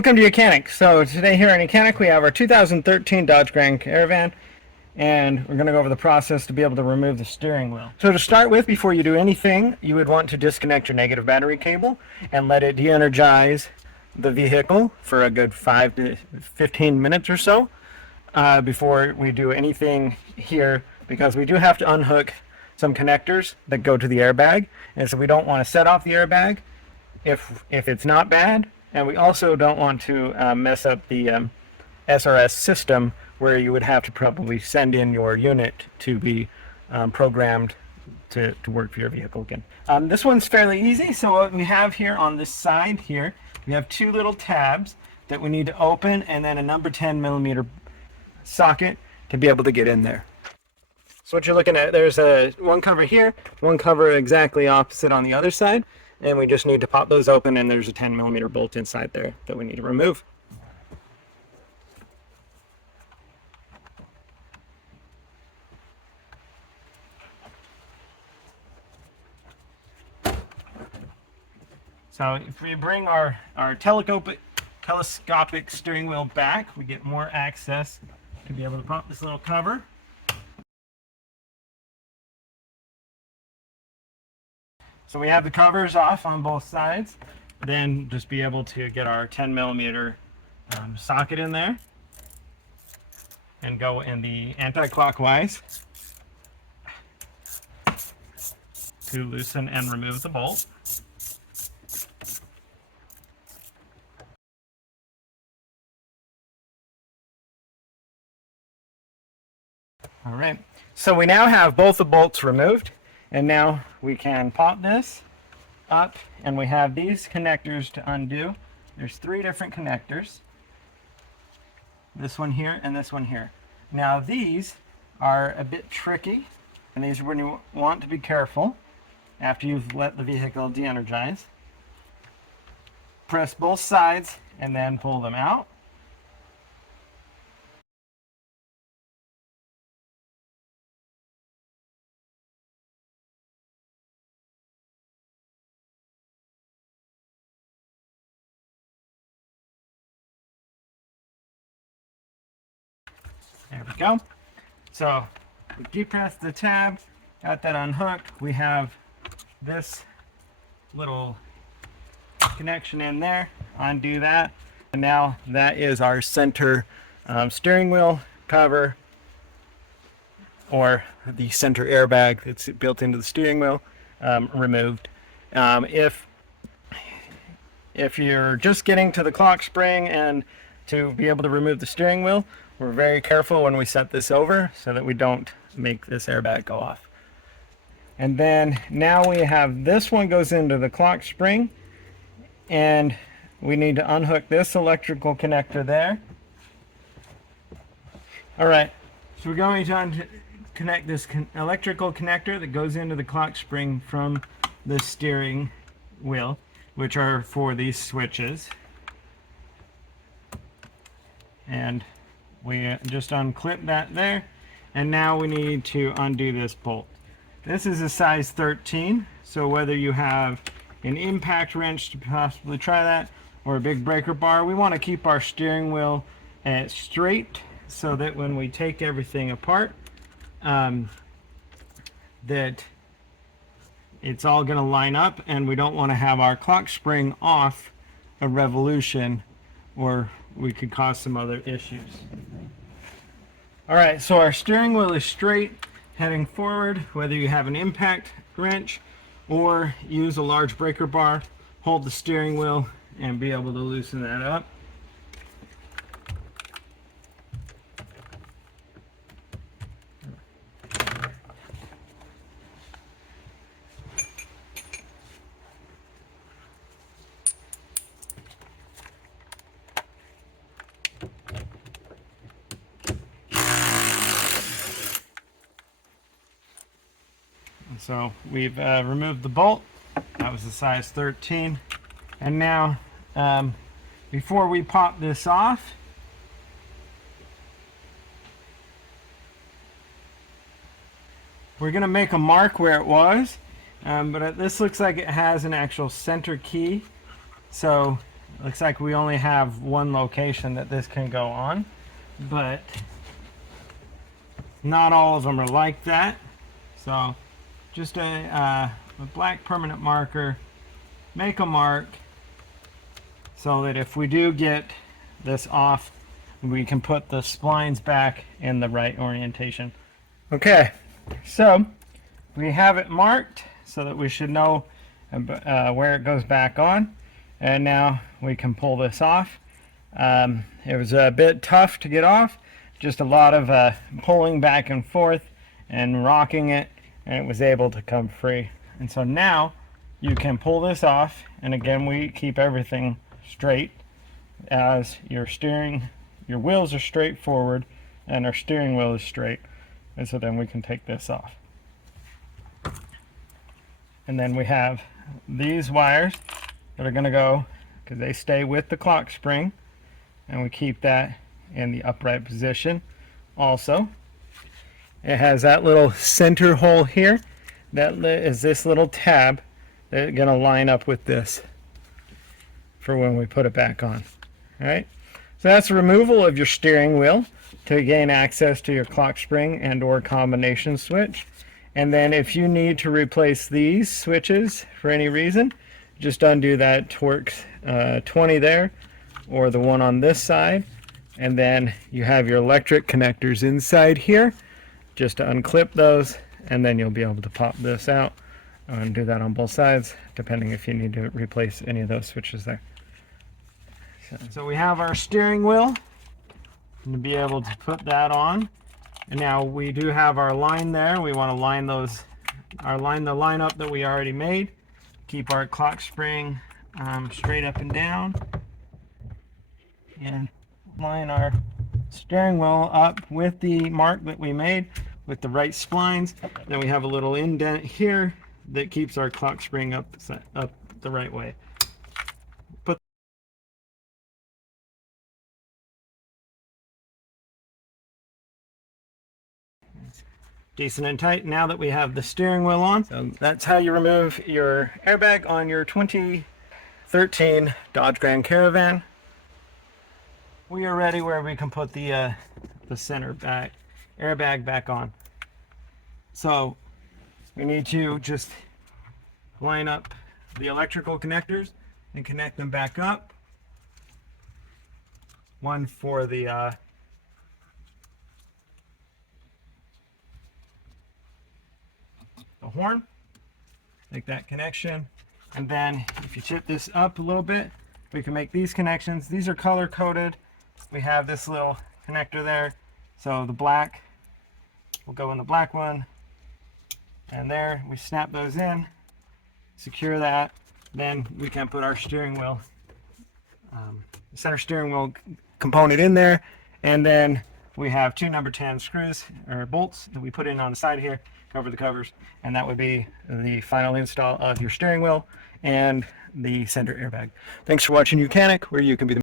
Welcome to YOUCANIC. So today here in YOUCANIC we have our 2013 Dodge Grand Caravan, and we're going to go over the process to be able to remove the steering wheel. So to start with, before you do anything, you would want to disconnect your negative battery cable and let it de-energize the vehicle for a good 5 to 15 minutes or so before we do anything here, because we do have to unhook some connectors that go to the airbag, and so we don't want to set off the airbag if it's not bad. And we also don't want to mess up the SRS system, where you would have to probably send in your unit to be programmed to work for your vehicle again. This one's fairly easy. So what we have here on this side here, we have two little tabs that we need to open, and then a number 10 millimeter socket to be able to get in there. So what you're looking at, there's one cover here, one cover exactly opposite on the other side. And we just need to pop those open, and there's a 10 millimeter bolt inside there that we need to remove. So if we bring our telescopic steering wheel back, we get more access to be able to pop this little cover. So we have the covers off on both sides, then just be able to get our 10 millimeter socket in there and go in the anti-clockwise to loosen and remove the bolt. All right, so we now have both the bolts removed. And now we can pop this up, and we have these connectors to undo. There's 3 different connectors. This one here and this one here. Now these are a bit tricky, and these are when you want to be careful after you've let the vehicle de-energize. Press both sides and then pull them out. There we go. So we depress the tab, got that unhooked. We have this little connection in there. Undo that, and now that is our center steering wheel cover, or the center airbag that's built into the steering wheel, removed. If you're just getting to the clock spring and to be able to remove the steering wheel, we're very careful when we set this over so that we don't make this airbag go off. And then now we have this one goes into the clock spring, and we need to unhook this electrical connector there. All right, so we're going to connect this electrical connector that goes into the clock spring from the steering wheel, which are for these switches. And we just unclip that there, and now we need to undo this bolt. This is a size 13, so whether you have an impact wrench to possibly try that, or a big breaker bar, we want to keep our steering wheel straight so that when we take everything apart, that it's all going to line up, and we don't want to have our clock spring off a revolution, or we could cause some other issues. All right, so our steering wheel is straight heading forward. Whether you have an impact wrench or use a large breaker bar, hold the steering wheel and be able to loosen that up. So we've removed the bolt. That was a size 13. And now, before we pop this off, we're going to make a mark where it was, but this looks like it has an actual center key. So Looks like we only have one location that this can go on, but not all of them are like that. So just a black permanent marker, make a mark so that if we do get this off, we can put the splines back in the right orientation. Okay, so we have it marked so that we should know where it goes back on, and now we can pull this off. It was a bit tough to get off, just a lot of pulling back and forth and rocking it, and it was able to come free. And so now you can pull this off, and again we keep everything straight as your wheels are straight forward and our steering wheel is straight. And so then we can take this off. And then we have these wires that are going to go, because they stay with the clock spring, and we keep that in the upright position. Also, it has that little center hole here. That is this little tab that's going to line up with this for when we put it back on. All right. So that's the removal of your steering wheel to gain access to your clock spring and or combination switch. And then if you need to replace these switches for any reason, just undo that Torx 20 there, or the one on this side, and then you have your electric connectors inside here. Just to unclip those, and then you'll be able to pop this out and do that on both sides, depending if you need to replace any of those switches there. So we have our steering wheel to be able to put that on, and now we do have our line there. We want to line the line up that we already made. Keep our clock spring straight up and down, and line our steering wheel up with the mark that we made with the right splines. Then we have a little indent here that keeps our clock spring up the right way. Decent and tight now that we have the steering wheel on. So that's how you remove your airbag on your 2013 Dodge Grand Caravan. We are ready where we can put the center airbag back on. So we need to just line up the electrical connectors and connect them back up. One for the horn, make that connection, and then if you tip this up a little bit, we can make these connections. These are color coded. We have this little connector there, so the black will go in the black one, and there we snap those in, secure that. Then we can put our steering wheel, center steering wheel component in there, and then we have two number 10 screws or bolts that we put in on the side here, cover the covers, and that would be the final install of your steering wheel and the center airbag. Thanks for watching YOUCANIC, where you can be the